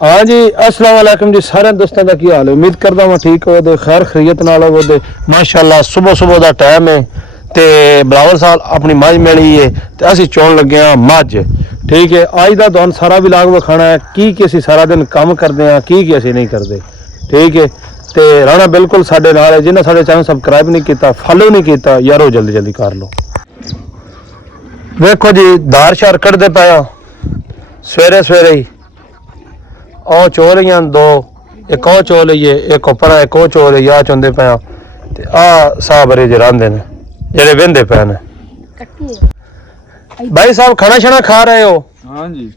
हाँ जी, अस्सलाम वालेकुम जी। सारे दोस्तों का की हाल है? उम्मीद करता मैं ठीक हो दे, खैर खरीयत नाल हो दे। माशाअल्लाह सुबह सुबह का टाइम है ते बलावल साल अपनी मझ मिली है ते असी चोन लगे हाँ मझ। ठीक है, अज का तुहानू सारा विलाग विखाना है की असी सारा दिन काम करते हैं की असी नहीं करते। ठीक है, ते राणा बिल्कुल साडे नाल है। जिन्हें साडे चैनल सबसक्राइब नहीं किया, फॉलो नहीं किया यारो, जल्दी जल्दी कर लो। देखो जी, धार शार कढ़ते पे सवेरे सवेरे ही ਉਹ ਚੋ ਲਈਆਂ ਦੋ, ਇੱਕ ਉਹ ਚੋ ਲਈਏ, ਇੱਕ ਉੱਪਰ ਇੱਕ ਉਹ ਚੋ ਲਈ ਆ ਚੁੰਦੇ ਪਿਆ ਤੇ ਆ ਸਾਬਰੇ ਜੇ ਰਹਿੰਦੇ ਨੇ ਜਿਹੜੇ ਵਹਿੰਦੇ ਪਏ ਨੇ। ਭਾਈ ਸਾਹਿਬ ਖਾਣਾ ਛਾਣਾ ਖਾ ਰਹੇ ਹੋ? ਹਾਂਜੀ।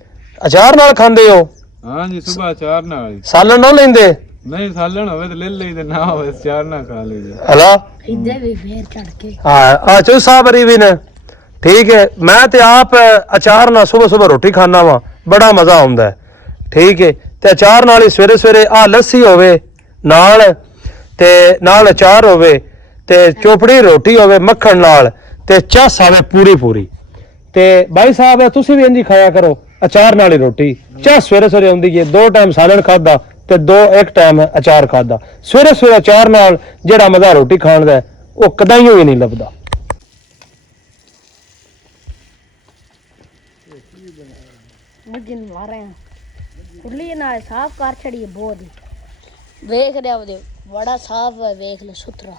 ਅਚਾਰ ਨਾਲ ਖਾਂਦੇ ਹੋ? ਹਾਂਜੀ, ਸੁਬਹ ਅਚਾਰ ਨਾਲ। ਸਾਲਣ ਨਾ ਲੈਂਦੇ? ਨਹੀਂ, ਸਾਲਣ ਹੋਵੇ ਤੇ ਲੈ ਲਈ ਤੇ ਨਾ ਹੋਵੇ ਅਚਾਰ ਨਾਲ ਖਾ ਲਈਏ। ਹਲਾ ਇੱਦੇ ਵੀ ਫੇਰ ਚੜ ਕੇ ਹਾਂ ਆ ਚੋ ਸਾਬਰੀ ਵੀ ਨੇ। ਠੀਕ ਹੈ, ਮੈਂ ਤੇ ਆਪ ਅਚਾਰ ਨਾਲ ਸੁਬਹ ਸੁਬਹ ਰੋਟੀ ਖਾਣਾ ਵਾ, ਬੜਾ ਮਜ਼ਾ ਆਉਂਦਾ ਹੈ। ਠੀਕ ਹੈ, ਤੇ ਅਚਾਰ ਨਾਲ ਹੀ ਸਵੇਰੇ ਸਵੇਰੇ ਆ ਲੱਸੀ ਹੋਵੇ ਨਾਲ ਤੇ ਨਾਲ ਅਚਾਰ ਹੋਵੇ ਤੇ ਚੋਪੜੀ ਰੋਟੀ ਹੋਵੇ ਮੱਖਣ ਨਾਲ ਤੇ ਚੱਸ ਆਵੇ ਪੂਰੀ ਪੂਰੀ। ਤੇ ਭਾਈ ਸਾਹਿਬ ਤੁਸੀਂ ਵੀ ਇੰਜ ਹੀ ਖਾਇਆ ਕਰੋ, ਅਚਾਰ ਨਾਲ ਹੀ ਰੋਟੀ। ਚੱਸ ਸਵੇਰੇ ਸਵੇਰੇ ਆਉਂਦੀ ਹੈ, 2 ਟਾਈਮ ਸਾਲਣ ਖਾਦਾ ਤੇ 1 ਟਾਈਮ ਅਚਾਰ ਖਾਦਾ। ਸਵੇਰੇ ਸਵੇਰੇ ਅਚਾਰ ਨਾਲ ਜਿਹੜਾ ਮਜ਼ਾ ਰੋਟੀ ਖਾਣ ਦਾ ਉਹ ਕਦਾਈ ਵੀ ਨਹੀਂ ਲੱਭਦਾ। ਮੱਜਨ ਮਾਰੇ ਕੁੱਲੀ ਨਾਲ ਸਾਫ਼ ਕਰ ਛੜੀ ਬਹੁਤ ਹੀ ਵੇਖ ਰਿਹਾ ਉਹਦੇ ਬੜਾ ਸਾਫ਼ ਹੈ। ਵੇਖ ਲੈ ਸੁਥਰਾ,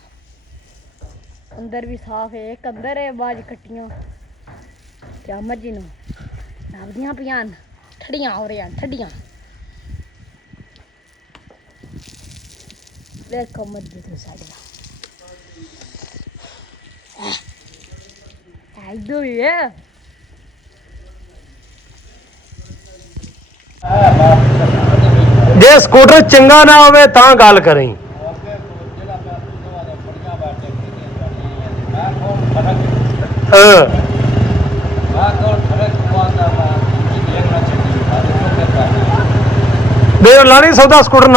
ਅੰਦਰ ਵੀ ਸਾਫ਼ ਹੈ। ਇੱਕ ਅੰਦਰ ਹੈ ਬਾਜ ਕੱਟੀਆਂ ਤੇ ਮੱਜੀ ਨੂੰ ਨਵਦੀਆਂ ਪਿਆਨ ਠੜੀਆਂ ਹੋ ਰਹੀਆਂ ਠੜੀਆਂ। ਦੇਖੋ ਮੱਜੀ ਤੋਂ ਸਾਡੀਆਂ ਆਈਦੋ ਇਹ ਜੇ ਸਕੂਟਰ ਚੰਗਾ ਨਾ ਹੋਵੇ ਤਾਂ ਗੱਲ ਕਰੀ। ਦੇ ਲਾਣੀ ਸੌਦਾ ਸਕੂਟਰ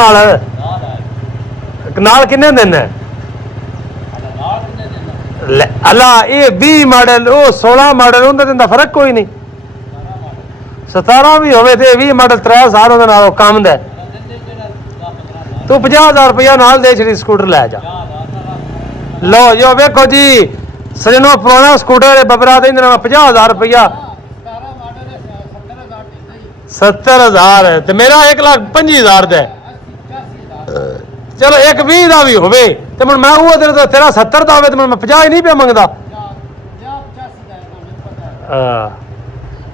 ਨਾਲ ਕਿੰਨੇ ਦਿਨ ਹੈ? ਅੱਲਾ ਇਹ 20 ਮਾਡਲ ਉਹ 16 ਮਾਡਲ ਉਹਦੇ ਦਿਨ ਦਾ ਫਰਕ ਕੋਈ ਨਹੀਂ। 17 ਵੀ ਹੋਵੇ ਤੇ 20 ਮਾਡਲ 3 ਸਾਲ ਉਹਦੇ ਨਾਲ ਕੰਮ ਦਾ। ਤੂੰ 50,000 ਰੁਪਇਆ ਨਾਲ ਦੇ ਛੜੀ ਸਕੂਟਰ ਲੈ ਜਾ। ਲੋ ਜੋ ਵੇਖੋ ਜੀ ਸਜਣੋ, ਪੁਰਾਣਾ ਸਕੂਟਰ ਬਬਰਾ ਦੇ 50,000 ਰੁਪਇਆ 70,000 ਤੇ ਮੇਰਾ 1,25,000 ਦਾ। ਚਲੋ 1,20 ਦਾ ਵੀ ਹੋਵੇ ਤੇ ਹੁਣ ਮੈਂ ਉਹ ਦਿਨ ਤੇਰਾ 70 ਦਾ ਹੋਵੇ ਤੇ ਮੈਂ 50 ਹੀ ਨਹੀਂ ਪਿਆ ਮੰਗਦਾ।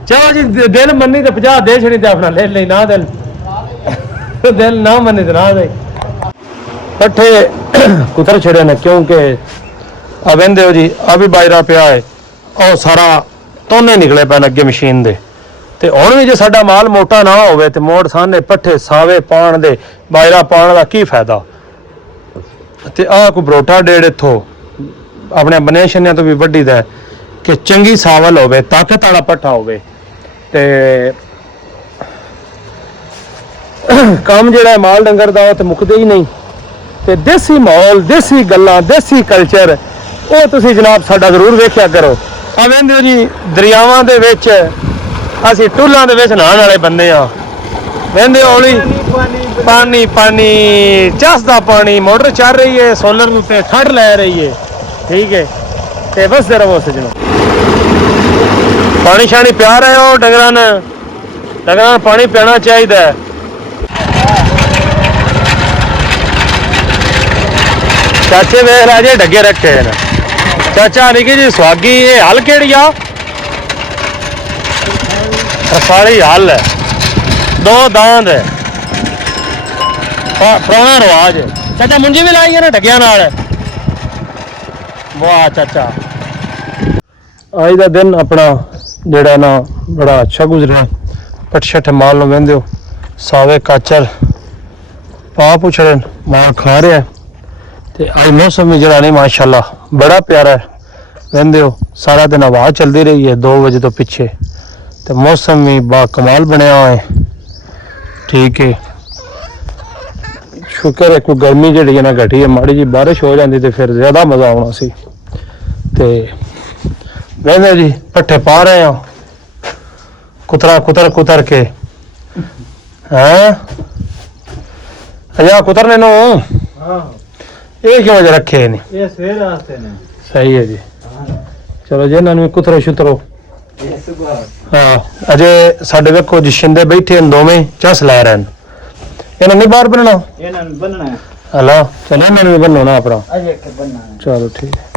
ਚਲੋ ਜੀ, ਦਿਲ ਮੰਨੀ ਤੇ 50 ਦੇ ਛੜੀ ਤੇ ਆਪਣਾ ਲੈ ਲਈ, ਨਾ ਦਿਲ ਨਾ ਮੰਨੀ ਤੇ ਨਾ ਦੇ। ਪੱਠੇ ਕੁਤਰ ਛੜੇ ਨੇ ਕਿਉਂਕਿ ਆ ਵਹਿੰਦੇ ਹੋ ਜੀ, ਆ ਵੀ ਬਾਜਰਾ ਪਿਆ ਹੈ, ਉਹ ਸਾਰਾ ਤੋਨੇ ਨਿਕਲੇ ਪੈਣ ਅੱਗੇ ਮਸ਼ੀਨ ਦੇ। ਤੇ ਹੁਣ ਵੀ ਜੇ ਸਾਡਾ ਮਾਲ ਮੋਟਾ ਨਾ ਹੋਵੇ ਤੇ ਮੋੜ ਸਾਹਮਣੇ ਪੱਠੇ ਸਾਵੇ ਪਾਣ ਦੇ, ਬਾਜਰਾ ਪਾਣ ਦਾ ਕੀ ਫਾਇਦਾ। ਤੇ ਆਹ ਕੋਈ ਬਰੋਟਾ ਡੇਢ ਇੱਥੋਂ ਆਪਣੇ ਬਨੇ ਛੰਨਿਆਂ ਤੋਂ ਵੀ ਵੱਡੀ ਦਾ ਕਿ ਚੰਗੀ ਸਾਵਲ ਹੋਵੇ, ਤਾਕਤ ਵਾਲਾ ਪੱਠਾ ਹੋਵੇ ਤੇ ਕੰਮ ਜਿਹੜਾ ਮਾਲ ਡੰਗਰ ਦਾ ਉਹ ਤੇ ਮੁੱਕਦੇ ਹੀ ਨਹੀਂ। ਤੇ ਦੇਸੀ ਮਾਹੌਲ, ਦੇਸੀ ਗੱਲਾਂ, ਦੇਸੀ ਕਲਚਰ ਉਹ ਤੁਸੀਂ ਜਨਾਬ ਸਾਡਾ ਜ਼ਰੂਰ ਵੇਖਿਆ ਕਰੋ। ਆ ਵੇਂਦੇ ਹੋ ਜੀ, ਦਰਿਆਵਾਂ ਦੇ ਵਿੱਚ ਅਸੀਂ ਟੂਲਾਂ ਦੇ ਵਿੱਚ ਨਹਾਉਣ ਵਾਲੇ ਬੰਦੇ ਆ। ਵੇਂਦੇ ਹੌਲੀ ਪਾਣੀ ਪਾਣੀ ਚੱਸਦਾ ਪਾਣੀ, ਮੋਟਰ ਚੱਲ ਰਹੀ ਹੈ, ਸੋਲਰ ਉੱਤੇ ਖੜ ਲੈ ਰਹੀ ਹੈ। ਠੀਕ ਹੈ, ਤੇ ਬਸ ਰਵੋ ਸਜਣੋ, ਪਾਣੀ ਸ਼ਾਣੀ ਪਿਆ ਰਹੇ ਹੋ ਡੰਗਰਾਂ ਨੂੰ ਪਾਣੀ ਪਿਆਣਾ ਚਾਹੀਦਾ ਹੈ। ਚਾਚੇ ਵੇਖ ਰਾਜੇ ਡੱਗੇ ਰੱਖੇ ਨੇ। ਚਾਚਾ ਨਿੱਕੀ ਜੀ ਸੁਹਾਗੀ, ਇਹ ਹਲ ਕਿਹੜੀ ਆ? ਰਸਾਲੀ ਹਲ ਹੈ, 2 ਦਾੰਦ ਹੈ, ਪੁਰਾਣਾ ਰਿਵਾਜ ਹੈ। ਚਾਚਾ ਮੁੰਜੀ ਵੀ ਲਾਈ ਹੈ ਨਾ ਡੱਗਿਆਂ ਨਾਲ? ਵਾਹ ਚਾਚਾ, ਅੱਜ ਦਾ ਦਿਨ ਆਪਣਾ ਜਿਹੜਾ ਨਾ ਬੜਾ ਅੱਛਾ ਗੁਜ਼ਰਿਆ। ਪੱਠ ਛੱਠ ਮਾਲ ਨੂੰ ਵਹਿੰਦੇ ਹੋ, ਸਾਵੇ ਕਾਚਰ ਪਾ ਪੁੱਛਣ ਮਾਲ ਖਾ ਰਿਹਾ। ਤੇ ਅੱਜ ਮੌਸਮ ਵੀ ਜਿਹੜਾ ਨਹੀਂ ਮਾਸ਼ਾਅੱਲਾ ਬੜਾ ਪਿਆਰਾ ਹੈ। ਵਹਿੰਦੇ ਹੋ ਸਾਰਾ ਦਿਨ ਹਵਾ ਚੱਲਦੀ ਰਹੀ ਹੈ 2 ਵਜੇ ਤੋਂ ਪਿੱਛੇ, ਤੇ ਮੌਸਮ ਵੀ ਬਾ ਕਮਾਲ ਬਣਿਆ ਹੋਇਆ ਹੈ। ਠੀਕ ਹੈ, ਸ਼ੁਕਰ ਹੈ ਕੋਈ ਗਰਮੀ ਜਿਹੜੀ ਹੈ ਨਾ ਘਟੀ ਹੈ। ਮਾੜੀ ਜੀ ਬਾਰਿਸ਼ ਹੋ ਜਾਂਦੀ ਤੇ ਫਿਰ ਜ਼ਿਆਦਾ ਮਜ਼ਾ ਆਉਣਾ ਸੀ। ਤੇ ਵਹਿੰਦੇ ਜੀ ਪੱਠੇ ਪਾ ਰਹੇ ਹਾਂ ਕੁਤਰ ਕੇ। ਹੈ ਅਜਾ ਕੁਤਰਨੇ ਨੂੰ ਹਾਂ ਇਹ ਕਿਉਂ ਜਿਹਾ ਰੱਖੇ ਨੇ ਇਹ ਸਵੇਰ ਵਾਸਤੇ ਨੇ ਸਹੀ ਹੈ ਜੀ ਚਲੋ ਜੀ ਇਹਨਾਂ ਨੂੰ ਕੁਤਰੋ ਸ਼ੁਤਰੋ ਇਹ ਸੁਭਾ ਹਾਂ ਅਜੇ ਸਾਡੇ ਵੇਖੋ ਜੀ ਸ਼ਿੰਦੇ ਬੈਠੇ ਨੇ ਦੋਵੇਂ ਚਸ ਲੈ ਰਹੇ ਨੇ ਇਹਨਾਂ ਨੇ ਬਾਹਰ ਬੰਨਣਾ ਇਹਨਾਂ ਨੂੰ ਬੰਨਣਾ ਹੈ ਹਲਾ ਚਲੋ ਇਹਨਾਂ ਨੂੰ ਵੀ ਬੰਨੋ ਨਾ ਆਪਣਾ ਅਜੇ ਕਿ ਬੰਨਣਾ ਹੈ ਚਲੋ ਠੀਕ ਹੈ